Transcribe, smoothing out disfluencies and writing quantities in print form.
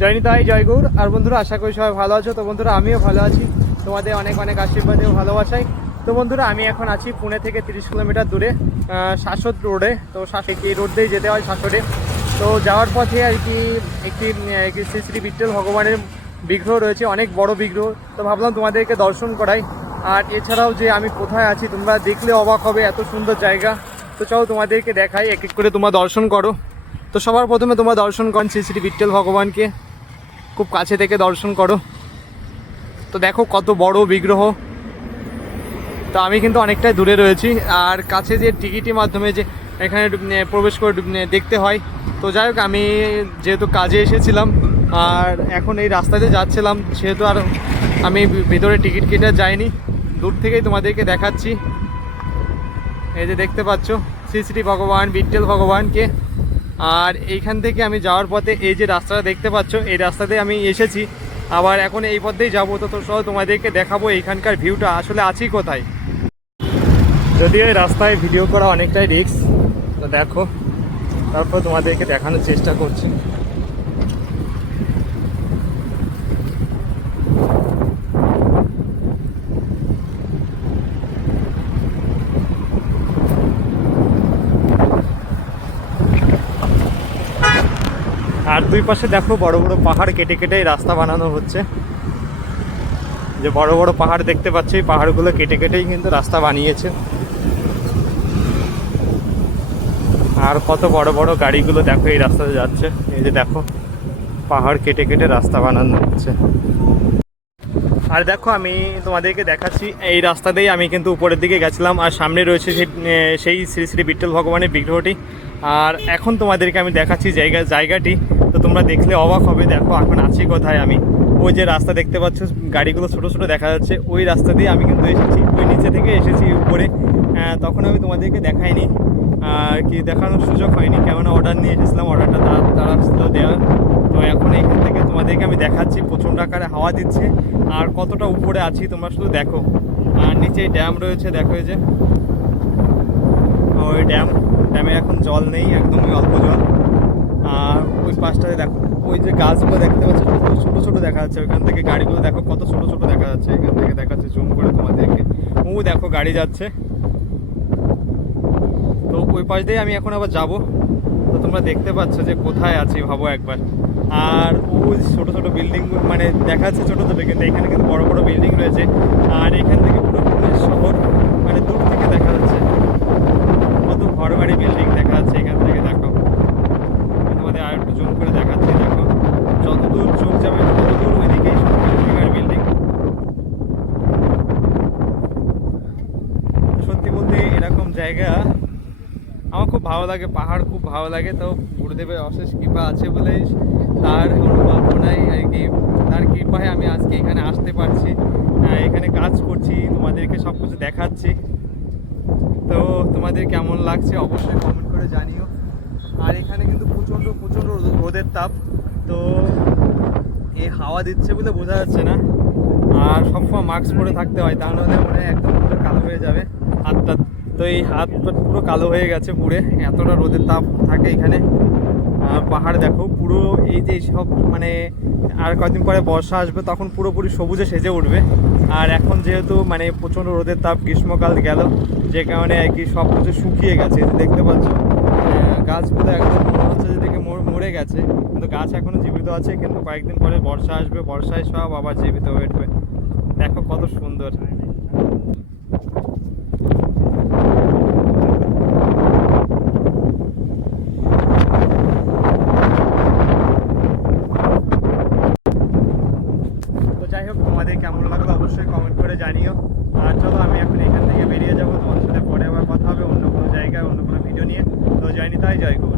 জয় নিতাই, জয় গৌর। আর বন্ধুরা, আশা করি সবাই ভালো আছো। তো বন্ধুরা, আমিও ভালো আছি, তোমাদের অনেক অনেক আশীর্বাদে ও ভালোবাসাই। তো বন্ধুরা, আমি এখন আছি পুনে থেকে 30 কিলোমিটার দূরে শাশ্বত রোডে। তো এই রোড দিয়েই যেতে হয় শাশ্বতে। তো যাওয়ার পথে আর কি একটি শ্রী শ্রী বিট্ঠল ভগবানের বিগ্রহ রয়েছে, অনেক বড় বিগ্রহ। তো ভাবলাম তোমাদেরকে দর্শন করাই। আর এছাড়াও যে আমি কোথায় আছি তোমরা দেখলে অবাক হবে, এত সুন্দর জায়গা। তো চলো তোমাদেরকে দেখাই, এক এক করে তোমরা দর্শন করো। তো সবার প্রথমে তোমরা দর্শন করো শ্রী শ্রী বিট্ঠল ভগবানকে, খুব কাছে থেকে দর্শন করো। তো দেখো কত বড় বিগ্রহ। তো আমি কিন্তু অনেকটাই দূরে রয়েছি, আর কাছে যে টিকিটের মাধ্যমে যে এখানে প্রবেশ করে দেখতে হয়। তো যাই হোক, আমি যেহেতু কাজে এসেছিলাম আর এখন এই রাস্তাতে যাচ্ছিলাম, সেহেতু আর আমি ভেতরে টিকিট কেটে যাইনি, দূর থেকেই তোমাদেরকে দেখাচ্ছি। এই যে দেখতে পাচ্ছ শ্রী শ্রী ভগবান বিট্ঠল ভগবানকে। আর এইখান থেকে আমি যাওয়ার পথে এই যে রাস্তাটা দেখতে পাচ্ছ, এই রাস্তাতে আমি এসেছি, আবার এখন এই পথেই যাবো। তো সব তোমাদেরকে দেখাবো এইখানকার ভিউটা আসলে আছি কোথায়। যদিও এই রাস্তায় ভিডিও করা অনেকটাই রিস্ক, তো দেখো তারপর তোমাদেরকে দেখানোর চেষ্টা করছি। আর দুই পাশে দেখো বড় বড় পাহাড় কেটে কেটে রাস্তা বানানো হচ্ছে। যে বড় বড় পাহাড় দেখতে পাচ্ছ, এই পাহাড়গুলো কেটে কেটেই কিন্তু রাস্তা বানিয়েছে। আর কত বড় বড় গাড়িগুলো দেখো এই রাস্তাতে যাচ্ছে। এই যে দেখো পাহাড় কেটে কেটে রাস্তা বানানো হচ্ছে। আর দেখো আমি তোমাদেরকে দেখাচ্ছি, এই রাস্তাতেই আমি কিন্তু উপরের দিকে গেছিলাম, আর সামনে রয়েছে সেই শ্রী শ্রী বিট্ঠল ভগবানের বিগ্রহটি। আর এখন তোমাদেরকে আমি দেখাচ্ছি জায়গাটি। তো তোমরা দেখলে অবাক হবে, দেখো এখন আছি কোথায় আমি। ওই যে রাস্তা দেখতে পাচ্ছ, গাড়িগুলো ছোট ছোট দেখা যাচ্ছে, ওই রাস্তা দিয়ে আমি কিন্তু এসেছি, ওই নিচে থেকে এসেছি উপরে। তখন আমি তোমাদেরকে দেখাইনি আর কি, দেখানোর সুযোগ হয়নি, কেননা অর্ডার নিয়ে এসেছিলাম, অর্ডারটা তারা ছিল দেওয়ার। তো এখন এইখান থেকে তোমাদেরকে আমি দেখাচ্ছি, প্রচণ্ড আকারে হাওয়া দিচ্ছে আর কতটা উপরে আছি তোমরা শুধু দেখো। আর নিচে ড্যাম রয়েছে, দেখো এই যে ওই ড্যামে এখন জল নেই, একদমই অল্প জল। আর ওই পাশটাতে দেখো ওই যে গাছগুলো দেখতে পাচ্ছ, ছোটো ছোটো দেখা যাচ্ছে। ওইখান থেকে গাড়িগুলো দেখো কত ছোটো ছোটো দেখা যাচ্ছে, এখান থেকে দেখাচ্ছে জুম করে তোমাদেরকে। ও দেখো গাড়ি যাচ্ছে। তো ওই পাশ দিয়ে আমি এখন আবার যাব। তো তোমরা দেখতে পাচ্ছ যে কোথায় আছি, ভাবো একবার। আর ওই ছোটো ছোটো বিল্ডিং মানে দেখাচ্ছে ছোটো ছোটো, কিন্তু এখানে কিন্তু বড় বড় বিল্ডিং রয়েছে। আর এখান থেকে পুরো পুরো শহর মানে দূর থেকে দেখা যাচ্ছে, কত ঘর বাড়ি বিল্ডিং দেখা যাচ্ছে এখান থেকে। দেখো তোমাদের আর একটু জুম করে দেখাচ্ছি, দেখো যতদূর চোখ যাবে ততদূর ওইদিকেই সব বিল্ডিং আর বিল্ডিং। সত্যি বলতে এরকম জায়গা আমার খুব ভালো লাগে, পাহাড় খুব ভালো লাগে। তো গুরুদেবের অশেষ কৃপা আছে বলেই, তার অনুকল্পনায় আর কি, তার কৃপায় আমি আজকে এখানে আসতে পারছি, এখানে কাজ করছি, তোমাদেরকে সব কিছু দেখাচ্ছি। তো তোমাদের কেমন লাগছে অবশ্যই কমেন্ট করে জানিও। আর এখানে কিন্তু প্রচণ্ড প্রচণ্ড রোদের তাপ, তো এই হাওয়া দিচ্ছে বলে বোঝা যাচ্ছে না। আর সবসময় মাস্ক পরে থাকতে হয়, তা নাহলে মনে হয় একদম পুরো কালো হয়ে যাবে হাতটা। তো এই হাত পুরো কালো হয়ে গেছে পুরে, এতটা রোদের তাপ থাকে এখানে। আর পাহাড় দেখো পুরো, এই যে সব মানে আর কয়েকদিন পরে বর্ষা আসবে, তখন পুরোপুরি সবুজে সেজে উঠবে। আর এখন যেহেতু মানে প্রচণ্ড রোদের তাপ, গ্রীষ্মকাল গেল, যে কারণে আর কি সব কিছু শুকিয়ে গেছে। দেখতে পাচ্ছ গাছগুলো একদম মনে হচ্ছে যে দেখে মরে গেছে, কিন্তু গাছ এখনও জীবিত আছে। কিন্তু কয়েকদিন পরে বর্ষা আসবে, বর্ষায় সব আবার জীবিত হয়ে উঠবে। দেখো কত সুন্দর। তো যাই হোক, তোমাদের কেমন লাগলো অবশ্যই কমেন্ট করে জানিও। আর চলো আমি এখন এখান থেকে বেরিয়ে যাবো, তোমাদের সাথে পরে আবার কথা হবে অন্য কোনো জায়গায় অন্য কোনো ভিডিও নিয়ে। তো জয় নিতাই, জয় গৌর।